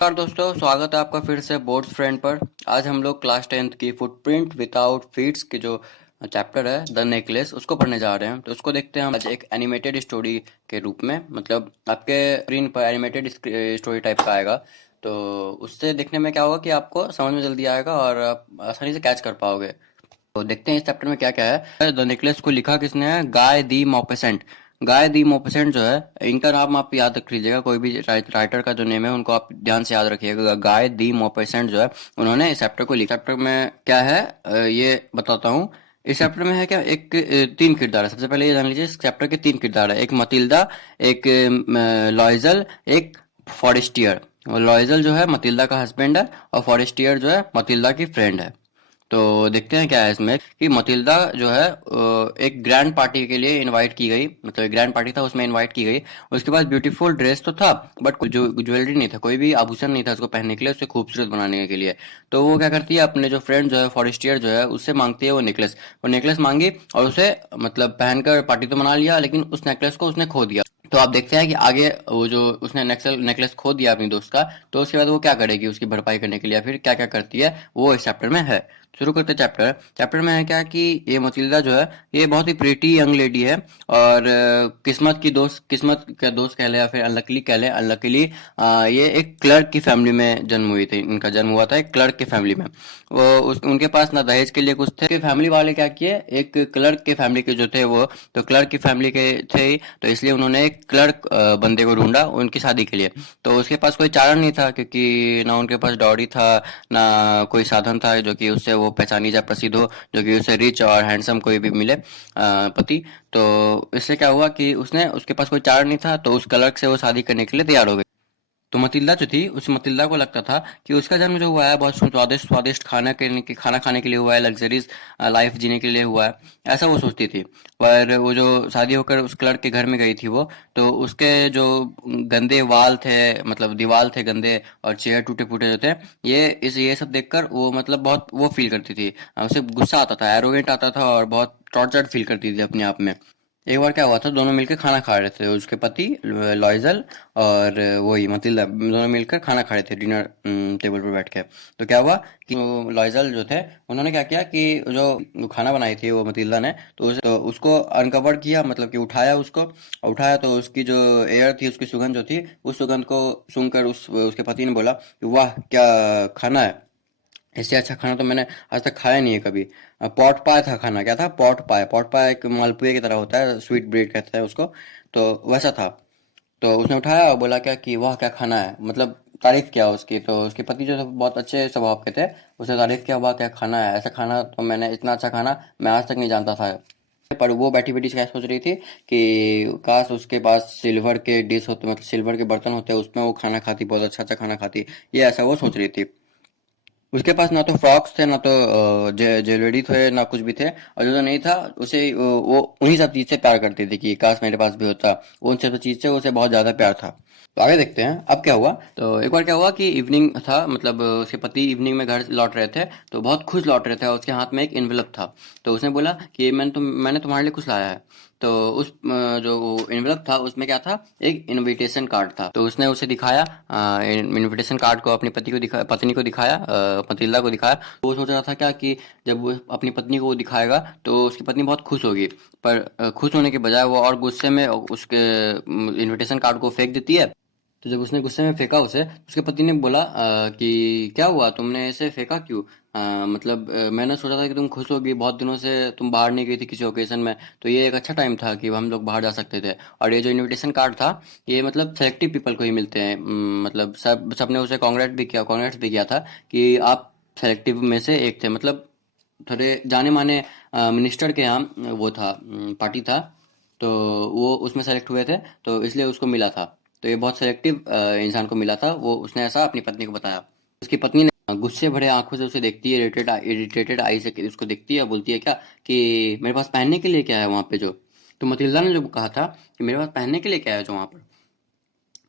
नमस्कार दोस्तों, स्वागत है आपका फिर से बोर्ड्स फ्रेंड पर। आज हम लोग क्लास 10th की फुटप्रिंट विदाउट फीट्स की जो चैप्टर है द नेकलेस उसको पढ़ने जा रहे हैं। तो उसको देखते हैं हम आज एक एनिमेटेड स्टोरी के रूप में, मतलब आपके स्क्रीन पर एनिमेटेड स्टोरी टाइप का आएगा। तो उससे देखने में क्या होगा कि आपको समझ में जल्दी आएगा और आप आसानी से कैच कर पाओगे। तो देखते हैं इस चैप्टर में क्या क्या है। द नेकलेस को लिखा किसने है? गाय दी मॉपेसेंट। गाय दी मॉपेसेंट जो है, इनका नाम आप याद रख लीजिएगा। कोई भी राइटर का जो नेम है उनको आप ध्यान से याद रखिएगा। गाय दी मॉपेसेंट जो है, उन्होंने इस चैप्टर को लिखा। चैप्टर में क्या है ये बताता हूँ। इस चैप्टर में है क्या, एक तीन किरदार है। सबसे पहले ये जान लीजिए, इस चैप्टर के तीन किरदार है। एक मतिल्दा, एक लॉयजल, एक फॉरेस्टियर। लॉयजल जो है मतिल्दा का हस्बैंड है, और फॉरेस्टियर जो है मतिल्दा की फ्रेंड है। तो देखते हैं क्या है इसमें कि मतिल्दा जो है एक ग्रैंड पार्टी के लिए इनवाइट की गई। मतलब एक ग्रैंड पार्टी था, उसमें इनवाइट की गई। उसके पास ब्यूटीफुल ड्रेस तो था, बट कुछ जो ज्वेलरी नहीं था, कोई भी आभूषण नहीं था उसको पहनने के लिए, उसे खूबसूरत बनाने के लिए। तो वो क्या करती है, अपने जो फ्रेंड जो है फॉरेस्टियर जो है, उससे मांगती है वो नेकलेस मांगी, और उसे मतलब पहनकर पार्टी तो मना लिया, लेकिन उस नेकलेस को उसने खो दिया। तो आप देखते हैं कि आगे वो जो उसने नेकलेस खो दिया अपनी दोस्त का, तो उसके बाद वो क्या करेगी उसकी भरपाई करने के लिए, या फिर क्या क्या करती है, वो इस चैप्टर में है। शुरू करते चैप्टर। चैप्टर में है क्या कि ये मतिल्दा जो है, ये बहुत ही प्रीटी यंग लेडी है, और किस्मत का दोस्त कह ले या फिर अनलकीली कह ले। अनलकीली ये एक क्लर्क की फैमिली में जन्म हुई थी। इनका जन्म हुआ था एक क्लर्क की फैमिली में। उनके पास ना दहेज के लिए कुछ थे। फैमिली वाले क्या किए, एक क्लर्क के फैमिली के जो थे वो, तो क्लर्क की फैमिली के थे ही, तो इसलिए उन्होंने एक क्लर्क बंदे को ढूंढा उनकी शादी के लिए। तो उसके पास कोई चारा नहीं था, क्योंकि ना उनके पास डॉरी था, ना कोई साधन था जो कि उससे वो पहचानी जा, प्रसिद्ध हो, जो कि उसे रिच और हैंडसम कोई भी मिले पति। तो इससे क्या हुआ कि उसने उसके पास कोई चारा नहीं था, तो उस क्लर्क से वो शादी करने के लिए तैयार हो गई। तो मतिल्दा जो थी, उस मतिल्दा को लगता था कि उसका जन्म जो हुआ है बहुत स्वादिष्ट स्वादिष्ट खाना खाने के लिए हुआ है, लग्जरीज लाइफ जीने के लिए हुआ है, ऐसा वो सोचती थी। पर वो जो शादी होकर उस क्लर्क के घर में गई थी वो, तो उसके जो गंदे वाल थे, मतलब दीवार थे गंदे, और चेहरे टूटे फूटे जो थे, ये सब देखकर वो मतलब बहुत वो फील करती थी। उसे गुस्सा आता था, एरोगेंट आता था, और बहुत टॉर्चर्ड फील करती थी अपने आप में। एक बार क्या हुआ था, दोनों मिलकर खाना खा रहे थे, उसके पति लॉयजल और वही मतिल्दा, दोनों मिलकर खाना खा रहे थे डिनर टेबल पर बैठ के। तो क्या हुआ कि वो लॉयजल जो थे, उन्होंने क्या किया कि जो खाना बनाई थी वो मतिल्दा ने, तो उसको अनकवर किया, मतलब कि उठाया उसको। उठाया तो उसकी जो एयर थी, उसकी सुगंध जो थी, उस सुगंध को सूंघकर उसके पति ने बोला कि वाह क्या खाना है, इससे अच्छा खाना तो मैंने आज तक खाया नहीं है कभी। पॉट पाया था खाना, क्या था, पॉट पाया। पॉट पाया एक मालपुए की तरह होता है, स्वीट ब्रेड कहते हैं उसको। तो वैसा था। तो उसने उठाया और बोला क्या कि वाह क्या खाना है, मतलब तारीफ किया उसकी। तो उसके पति जो थे बहुत अच्छे स्वभाव के थे, उसने तारीफ किया, वाह क्या खाना है, ऐसा खाना तो मैंने, इतना अच्छा खाना मैं आज तक नहीं जानता था। पर वो बैठी बैठी क्या सोच रही थी कि काश उसके पास सिल्वर के डिश होते, मतलब सिल्वर के बर्तन होते, उसमें वो खाना खाती, बहुत अच्छा अच्छा खाना खाती। ये ऐसा वो सोच रही थी। उसके पास ना तो फ्रॉक्स थे, ना तो ज्वेलरी थे, ना कुछ भी थे। और जो नहीं था उसे वो उन्हीं सब चीज से प्यार करती थी कि काश मेरे पास भी होता। वो उन सब चीज से उसे बहुत ज्यादा प्यार था। तो आगे देखते हैं अब क्या हुआ। तो एक बार क्या हुआ कि इवनिंग था, मतलब उसके पति इवनिंग में घर लौट रहे थे, तो बहुत खुश लौट रहे थे, और उसके हाथ में एक एनवेलप था। तो उसने बोला कि मैंने तुम्हारे लिए कुछ लाया है। तो उस जो एनवेलप था उसमें क्या था, एक इनविटेशन कार्ड था। तो उसने उसे दिखाया, इनविटेशन कार्ड को अपनी पत्नी को दिखाया, मतिल्दा को दिखाया। तो वो सोच रहा था क्या कि जब वो अपनी पत्नी को वो दिखाएगा तो उसकी पत्नी बहुत खुश होगी। पर खुश होने के बजाय वो और गुस्से में उसके इनविटेशन कार्ड को फेंक देती है। तो जब उसने गुस्से में फेंका उसे, उसके पति ने बोला कि क्या हुआ, तुमने ऐसे फेंका क्यों? मतलब मैंने सोचा था कि तुम खुश होगी, बहुत दिनों से तुम बाहर नहीं गई थी किसी ओकेजन में, तो ये एक अच्छा टाइम था कि हम लोग बाहर जा सकते थे। और ये जो इनविटेशन कार्ड था, ये मतलब सेलेक्टिव पीपल को ही मिलते हैं। मतलब सबने उसे कांग्रेट्स भी किया था कि आप सेलेक्टिव में से एक थे। मतलब थोड़े जाने माने मिनिस्टर के यहाँ वो था, पार्टी था, तो वो उसमें सेलेक्ट हुए थे, तो इसलिए उसको मिला था। तो ये बहुत सेलेक्टिव इंसान को मिला था, वो उसने ऐसा अपनी पत्नी को बताया। उसकी पत्नी ने गुस्से भरे आंखों से उसे देखती है, इरिटेटेड आई से उसको देखती है, बोलती है क्या कि मेरे पास पहनने के लिए क्या है वहाँ पे जो। तो मतिल्दा ने जो कहा था कि मेरे पास पहनने के लिए क्या है जो वहाँ पर,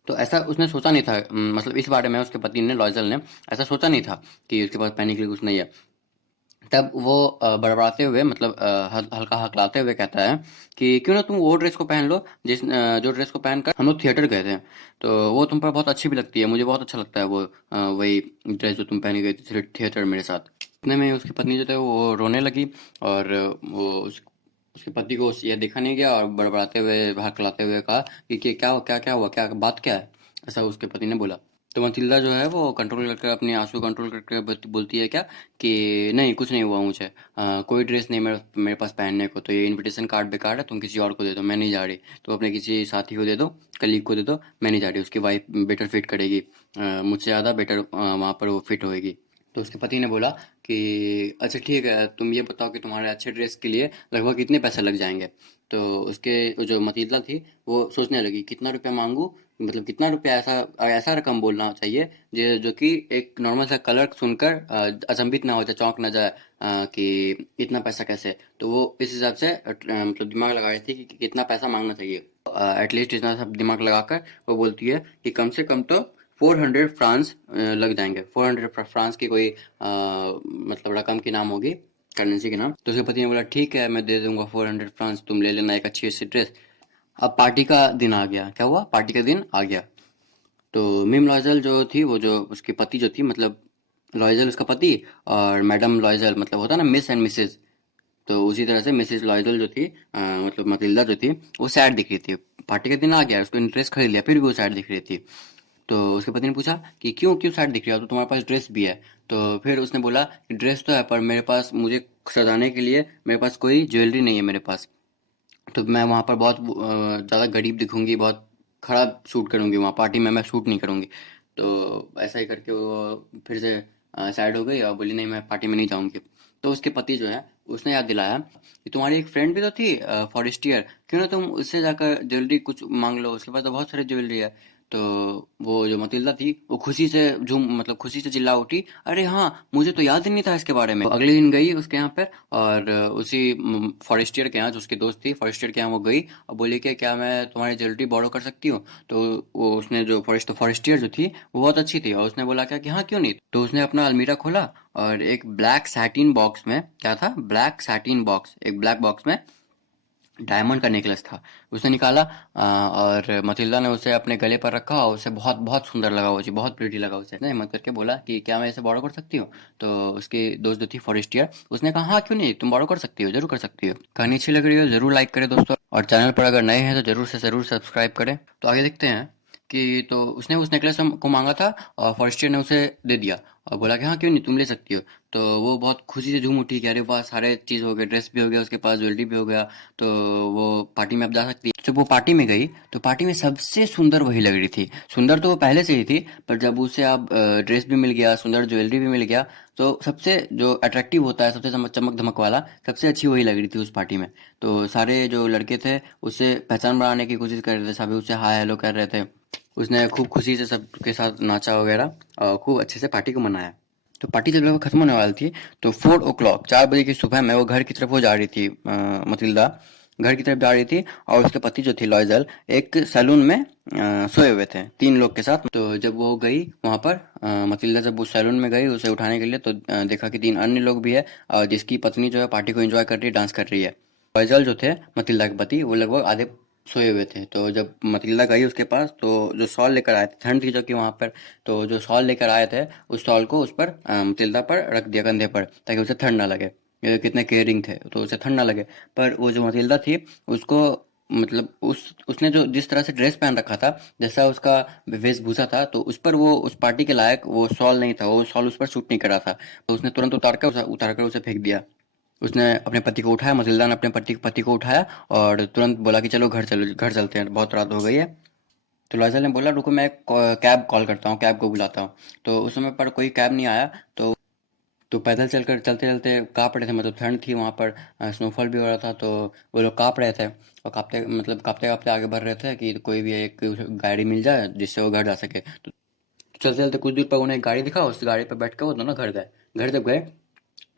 तो ऐसा उसने सोचा नहीं था। मतलब इस बारे में उसके पति ने, लॉयजल ने, ऐसा सोचा नहीं था कि उसके पास पहनने के लिए कुछ नहीं है। तब वो बड़बड़ाते हुए मतलब हल्का हकलाते हुए कहता है कि क्यों ना तुम वो ड्रेस को पहन लो जो ड्रेस को पहनकर हम लोग थिएटर गए थे, तो वो तुम पर बहुत अच्छी भी लगती है, मुझे बहुत अच्छा लगता है वो वही ड्रेस जो तुम पहनी गई थी थिएटर मेरे साथ। इतने में उसकी पत्नी जो थे वो रोने लगी, और वो उसके पति को ये देखा नहीं गया, और बड़बड़ाते हुए हकलाते हुए कहा कि क्या हुआ, क्या बात क्या है, ऐसा उसके पति ने बोला। तो मथिल्दा जो है वो कंट्रोल करके अपने आंसू कंट्रोल करके बोलती है क्या कि नहीं कुछ नहीं हुआ मुझे, कोई ड्रेस नहीं मेरे पास पहनने को, तो ये इनविटेशन कार्ड बेकार है, तुम किसी और को दे दो, मैं नहीं जा रही, तो अपने किसी साथी को दे दो, कलीग को दे दो, मैं नहीं जा रही, उसकी वाइफ बेटर फिट करेगी, मुझसे ज़्यादा बेटर वहाँ पर वो फिट होएगी। तो उसके पति ने बोला कि अच्छा ठीक है, तुम ये बताओ कि तुम्हारे अच्छे ड्रेस के लिए लगभग कितने पैसे लग जाएंगे। तो उसके जो मतीला थी वो सोचने लगी कितना रुपया मांगू, मतलब कितना रुपया, ऐसा ऐसा रकम बोलना चाहिए जो कि एक नॉर्मल सा कलर सुनकर अचंभित ना हो जाए, चौंक ना जाए कि इतना पैसा कैसे। तो वो इस हिसाब से मतलब दिमाग लगा रही थी कि कितना पैसा मांगना चाहिए। एटलीस्ट इतना सब दिमाग लगाकर वो बोलती है कि कम से कम तो 400 फ्रांस लग जाएंगे। 400 फ्रांस की कोई मतलब रकम की नाम होगी, करेंसी के नाम। तो उसके पति ने बोला ठीक है मैं दे दूंगा 400 फ्रांस, तुम ले लेना एक अच्छी सी ड्रेस। अब पार्टी का दिन आ गया, क्या हुआ, पार्टी का दिन आ गया। तो मिम लॉयजल जो थी, वो जो उसके पति जो थी, मतलब लॉयजल उसका पति, और मैडम लॉयजल मतलब होता है ना मिस एंड मिसेज, तो उसी तरह से मिसेज लॉयजल जो थी मतलब मटिल्डा जो थी वो सैड दिख रही थी। पार्टी का दिन आ गया, उसको ड्रेस खरीद लिया, फिर भी वो सैड दिख रही थी। तो उसके पति ने पूछा कि क्यों क्यों सैड दिख रही हो, तो तुम्हारे पास ड्रेस भी है। तो फिर उसने बोला कि ड्रेस तो है पर मेरे पास, मुझे सजाने के लिए मेरे पास कोई ज्वेलरी नहीं है मेरे पास, तो मैं वहाँ पर बहुत ज़्यादा गरीब दिखूंगी, बहुत खराब सूट करूंगी, वहाँ पार्टी में मैं सूट नहीं करूंगी। तो ऐसा ही करके वो फिर से सैड हो गई और बोली नहीं मैं पार्टी में नहीं जाऊंगी। तो उसके पति जो है उसने याद दिलाया कि तुम्हारी एक फ्रेंड भी तो थी फॉरेस्टियर, क्यों ना तुम उससे जाकर ज्वेलरी कुछ मांग लो, उसके पास तो बहुत सारी ज्वेलरी है। तो वो जो मतिल्दा थी वो खुशी से झूम मतलब खुशी से चिल्ला उठी, अरे हाँ मुझे तो याद ही नहीं था इसके बारे में। तो अगले दिन गई उसके यहाँ पर, और उसी फॉरेस्टियर के यहाँ, जो उसकी दोस्त थी फॉरेस्टियर के यहाँ, वो गई और बोली कि क्या मैं तुम्हारी ज्वेलरी बोरो कर सकती हूँ। तो वो उसने जो फॉरेस्टियर जो थी वो बहुत अच्छी थी, और उसने बोला क्या कि हाँ क्यों नहीं। तो उसने अपना अलमीरा खोला, और एक ब्लैक सैटिन बॉक्स में क्या था, ब्लैक सैटिन बॉक्स, एक ब्लैक बॉक्स में डायमंड का नेकलेस था। उसने निकाला और मथिल्दा ने उसे अपने गले पर रखा, और उसे बहुत बहुत सुंदर लगा, वो चीज़ बहुत प्रीटी लगा उसे। उसने हिम्मत करके बोला कि क्या मैं इसे बोरो कर सकती हूँ। तो उसकी दोस्त जो थी फॉरेस्टियर, उसने कहा हाँ क्यों नहीं, तुम बोरो कर सकती हो, जरूर कर सकती हो। कहानी अच्छी लग रही हो जरूर लाइक करें दोस्तों, और चैनल पर अगर नए हैं तो जरूर से जरूर सब्सक्राइब करें। तो आगे देखते हैं कि तो उसने उस नेकलेस को मांगा था, और फॉरेस्टियर ने उसे दे दिया और बोला कि हाँ क्यों नहीं तुम ले सकती हो। तो वो बहुत खुशी से झूम उठी कि अरे वाह सारे चीज़ हो गए, ड्रेस भी हो गया उसके पास, ज्वेलरी भी हो गया, तो वो पार्टी में अब जा सकती है। जब वो पार्टी में गई तो पार्टी में सबसे सुंदर वही लग रही थी। सुंदर तो वो पहले से ही थी, पर जब उसे अब ड्रेस भी मिल गया, सुंदर ज्वेलरी भी मिल गया, तो सबसे जो अट्रैक्टिव होता है, सबसे चमक धमक वाला, सबसे अच्छी वही लग रही थी उस पार्टी में। तो सारे जो लड़के थे उससे पहचान बनाने की कोशिश कर रहे थे, सभी उससे हाय हेलो कर रहे थे। उसने खूब खुशी से सबके साथ नाचा वगैरह, और खूब अच्छे से पार्टी को मनाया। तो पार्टी जब लगभग खत्म होने वाली थी, तो 4 o'clock 4 बजे की सुबह में वो घर की तरफ वो जा रही थी, मतिल्दा घर की तरफ जा रही थी, और उसके पति जो थे लॉयजल एक सैलून में सोए हुए थे 3 लोग के साथ। तो जब वो गई वहां पर, मतिल्दा जब उस सैलून में गई उसे उठाने के लिए, तो देखा कि 3 अन्य लोग भी है, जिसकी पत्नी जो है पार्टी को एंजॉय कर रही है, डांस कर रही है। फैजल जो थे मतिल्दा के पति, वो लगभग आधे सोए हुए थे। तो जब मतिल्दा गई उसके पास, तो जो शॉल लेकर आए थे, ठंड थी जो कि वहां पर, तो जो शॉल लेकर आए थे उस शॉल को उस पर मतिल्दा पर रख दिया, कंधे पर, ताकि उसे ठंड ना लगे। ये कितने केयरिंग थे, तो उसे ठंड ना लगे। पर वो जो मतिल्दा थी उसको, मतलब उसने जो जिस तरह से ड्रेस पहन रखा था, जैसा उसका वेशभूषा था, तो उस पर वो उस पार्टी के लायक वो शॉल नहीं था, वो शॉल उस पर सूट नहीं कर रहा था। तो उसने तुरंत उतार कर उसे फेंक दिया। उसने अपने पति को उठाया, मजिल्दा ने अपने पति को उठाया, और तुरंत बोला कि चलो घर चलते हैं, बहुत रात हो गई है। तो लाइजल ने बोला रुको मैं कैब कॉल करता हूँ, कैब को बुलाता हूँ। तो उस समय पर कोई कैब नहीं आया। तो पैदल चलकर चलते चलते काँप रहे थे, मतलब ठंड थी वहाँ पर, स्नोफॉल भी हो रहा था, तो वो लोग काँप रहे थे, और काँपते काँपते आगे बढ़ रहे थे कि कोई भी एक गाड़ी मिल जाए जिससे वो घर जा सके। तो चलते चलते कुछ दूर पर उन्हें एक गाड़ी दिखा, उस गाड़ी पर बैठ कर वो दोनों घर गए। घर जब गए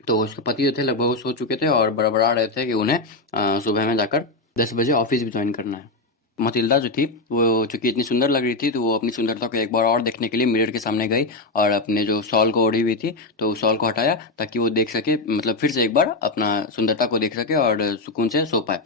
तो उसके पति जो थे लगभग वो सो चुके थे, और बड़बड़ा रहे थे कि उन्हें सुबह में जाकर 10 बजे ऑफिस भी ज्वाइन करना है। मतिल्दा जो थी वो चूंकि इतनी सुंदर लग रही थी तो वो अपनी सुंदरता को एक बार और देखने के लिए मिरर के सामने गई और अपने जो शॉल को ओढ़ी हुई थी तो उस शॉल को हटाया ताकि वो देख सके, मतलब फिर से एक बार अपना सुंदरता को देख सके और सुकून से सो पाए।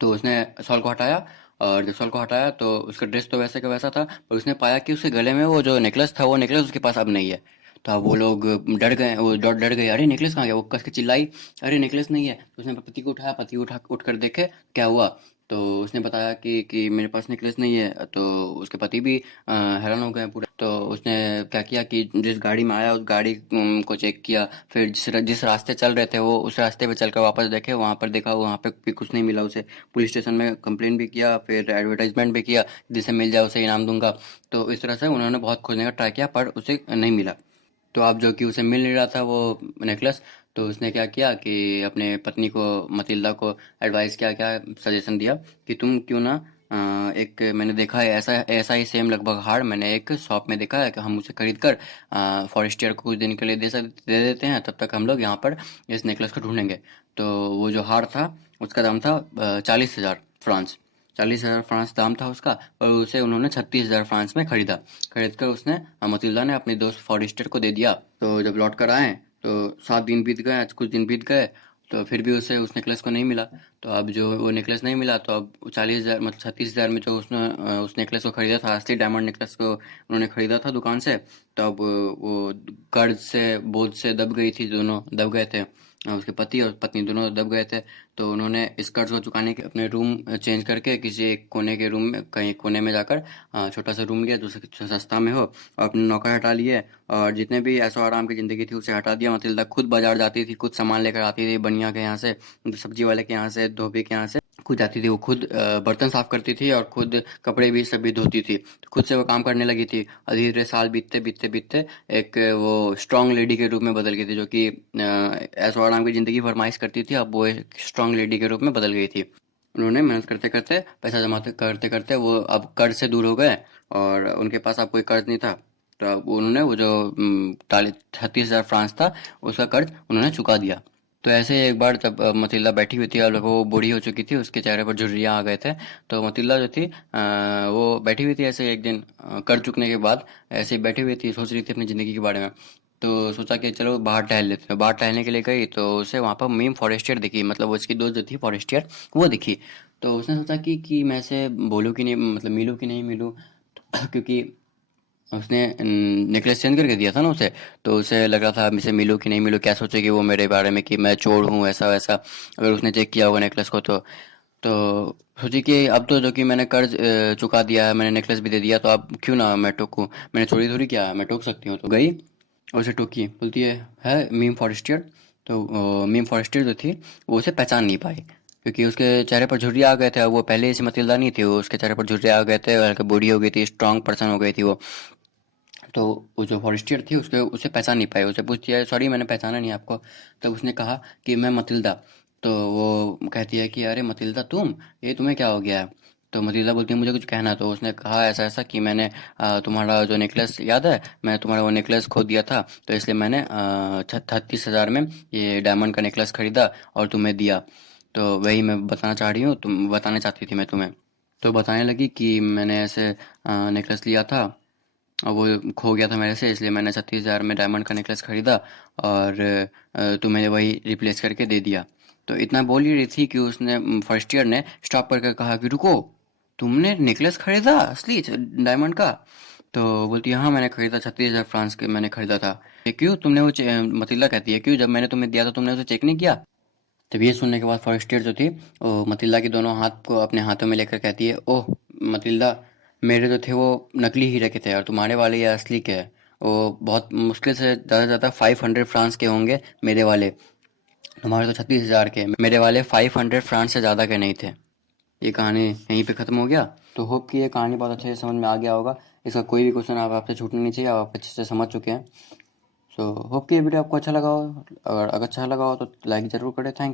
तो उसने शॉल को हटाया और जब शॉल को हटाया तो उसका ड्रेस तो वैसे का वैसा था, पर उसने पाया कि उसके गले में वो जो नेकलेस था वो नेकलेस उसके पास अब नहीं है। तो अब वो लोग डर गए, वो डर गए, अरे नेकलेस कहाँ गया, वो कस के चिल्लाई, अरे नेकलेस नहीं है। तो उसने पति को उठाया, पति उठा उठ कर देखे क्या हुआ। तो उसने बताया कि मेरे पास नेकलेस नहीं है। तो उसके पति भी हैरान हो गए पूरे। तो उसने क्या किया कि जिस गाड़ी में आया उस गाड़ी को चेक किया, फिर जिस रास्ते चल रहे थे वो उस रास्ते पे चलकर वापस देखे, वहाँ पर देखा वहाँ पे भी कुछ नहीं मिला उसे। पुलिस स्टेशन में कंप्लेंट भी किया, फिर एडवर्टाइजमेंट भी किया, जिसे मिल जाए उसे इनाम दूंगा। तो इस तरह से उन्होंने बहुत खोजने का ट्राई किया पर उसे नहीं मिला। तो अब जो कि उसे मिल नहीं रहा था वो नेकलेस, तो उसने क्या किया कि अपने पत्नी को, मतिल्दा को एडवाइस किया, क्या सजेशन दिया कि तुम क्यों ना एक, मैंने देखा है ऐसा ऐसा ही सेम लगभग हार मैंने एक शॉप में देखा है कि हम उसे खरीद कर फॉरेस्टियर को कुछ दिन के लिए दे देते हैं, तब तक हम लोग यहाँ पर इस नेकलेस को ढूंढेंगे। तो वो जो हार था उसका दाम था 40,000 फ्रांस। 40,000 फ्रांस दाम था उसका, और उसे उन्होंने 36,000 फ्रांस में खरीदा। खरीद कर उसने मतिल्दा ने अपने दोस्त फॉरेस्टर को दे दिया। तो जब लौट कर आए तो 7 दिन बीत गए, कुछ दिन बीत गए, तो फिर भी उसे उस नेकलेस को नहीं मिला। तो अब जो वो नेकलेस नहीं मिला तो अब 40,000 मतलब 36,000 में जो उसने उस नेकलेस को खरीदा था, असली डायमंड नेकलेस को उन्होंने खरीदा था दुकान से। तो अब वो कर्ज से, बोझ से दब गई थी, दोनों दब गए थे। उसके पति और पत्नी दोनों दब गए थे। तो उन्होंने इस कर्ज को चुकाने के अपने रूम चेंज करके किसी एक कोने के रूम में, कहीं कोने में जाकर छोटा सा रूम लिया जो सस्ता में हो, और अपने नौकर हटा लिए, और जितने भी ऐशो आराम की ज़िंदगी थी उसे हटा दिया। मतिल्दा खुद बाजार जाती थी, खुद सामान लेकर आती थी, बनिया के यहाँ से, सब्जी वाले के यहाँ से, धोबी के यहाँ से, खुद जाती थी। वो खुद बर्तन साफ करती थी और खुद कपड़े भी सभी धोती थी। तो खुद से वो काम करने लगी थी। और धीरे धीरे साल बीतते बीतते बीतते एक वो स्ट्रांग लेडी के रूप में बदल गई थी, जो कि ऐशो आराम की ज़िंदगी फरमाइश करती थी, अब वो एक स्ट्रांग लेडी के रूप में बदल गई थी। उन्होंने मेहनत करते करते, पैसा जमा करते करते वो अब कर्ज से दूर हो गए, और उनके पास अब कोई कर्ज नहीं था। तो अब उन्होंने वो जो 36,000 फ्रांस था उसका कर्ज उन्होंने चुका दिया। तो ऐसे ही एक बार जब मतिल्दा बैठी हुई थी और वो बूढ़ी हो चुकी थी, उसके चेहरे पर झुर्रियाँ आ गए थे। तो मतिल्दा जो थी वो बैठी हुई थी ऐसे एक दिन, कर्ज चुकने के बाद ऐसे ही बैठी हुई थी, सोच रही थी अपनी ज़िंदगी के बारे में। तो सोचा कि चलो बाहर टहल लेते हैं। बाहर टहलने के लिए गई तो उसे वहाँ पर मीम फॉरेस्टियर दिखी, मतलब वो उसकी दोस्त जो थी फॉरेस्टियर, वो दिखी। तो उसने सोचा कि मैं ऐसे बोलूँ कि नहीं, मतलब मिलूँ कि नहीं मिलूँ, क्योंकि उसने नेकलेस चेंज करके दिया था ना उसे। तो उसे लग रहा था अब इसे मिलूँ कि नहीं मिलूँ, क्या सोचेगी वो मेरे बारे में कि मैं चोर हूँ ऐसा वैसा, अगर उसने चेक किया होगा नेकलेस को तो सोची कि अब तो जो कि मैंने कर्ज चुका दिया है, मैंने नेकलेस भी दे दिया, तो अब क्यों ना मैं टोकूँ, मैंने चोरी थोड़ी किया है, मैं टोक सकती हूँ। तो गई और उसे टोकी, बोलती है मीम फॉरेस्टियर। तो मीम फॉरेस्टियर जो थी वो उसे पहचान नहीं पाई, क्योंकि उसके चेहरे पर झुर्रियाँ आ गए थे। वो पहले से मतिल्दा नहीं थी, वो उसके चेहरे पर झुर्रियाँ आ गए थे, हल्की बूढ़ी हो गई थी, स्ट्रांग पर्सन हो गई थी वो। तो वो जो फॉरेस्टियर थी उसके उसे पहचान नहीं पाई, उसे पूछती है सॉरी मैंने पहचाना नहीं आपको। तो उसने कहा कि मैं मतिल्दा। तो वो कहती है कि अरे मतिल्दा तुम, ये तुम्हें क्या हो गया है। तो मतिल्दा बोलती है मुझे कुछ कहना है। तो उसने कहा ऐसा ऐसा कि मैंने तुम्हारा जो नेकलेस याद है, मैं तुम्हारा वो नेकलेस खो दिया था, तो इसलिए मैंने 36,000 में ये डायमंड का नेकलेस खरीदा और तुम्हें दिया। तो वही मैं बताना चाह रही हूँ, तुम बताना चाहती थी मैं तुम्हें। तो बताने लगी कि मैंने ऐसे नेकलेस लिया था और वो खो गया था मेरे से, इसलिए मैंने 36,000 में डायमंड का नेकलेस खरीदा और तुम्हें वही रिप्लेस करके दे दिया। तो इतना बोल ही रही थी कि उसने फर्स्ट ईयर ने स्टॉप करके कहा कि रुको, तुमने नेकलेस खरीदा असली डायमंड का। तो बोलती है हाँ मैंने खरीदा, 36,000 फ्रांस के मैंने खरीदा था। ये क्यों तुमने वो मतिल्दा कहती है क्यों, जब मैंने तुम्हें दिया था तुमने उसे चेक नहीं किया। तब ये सुनने के बाद फॉरेस्टियर जो थी वो मतिल्दा के दोनों हाथ को अपने हाथों में लेकर कहती है, ओह मतिल्दा, मेरे जो थे वो नकली हीरे के थे और तुम्हारे वाले ये असली के हैं। वो बहुत मुश्किल से ज़्यादा से ज़्यादा 500 फ्रांस के होंगे मेरे वाले, तुम्हारे तो 36,000 के, मेरे वाले 500 फ्रांस से ज़्यादा के नहीं थे। ये कहानी यहीं पे ख़त्म हो गया। तो होप कि ये कहानी बहुत अच्छे से समझ में आ गया होगा। इसका कोई भी क्वेश्चन आप आपसे छूटना नहीं चाहिए, आप अच्छे से समझ चुके हैं। सो होप कि ये वीडियो आपको अच्छा लगा हो, अगर अच्छा लगा हो तो लाइक ज़रूर करें। थैंक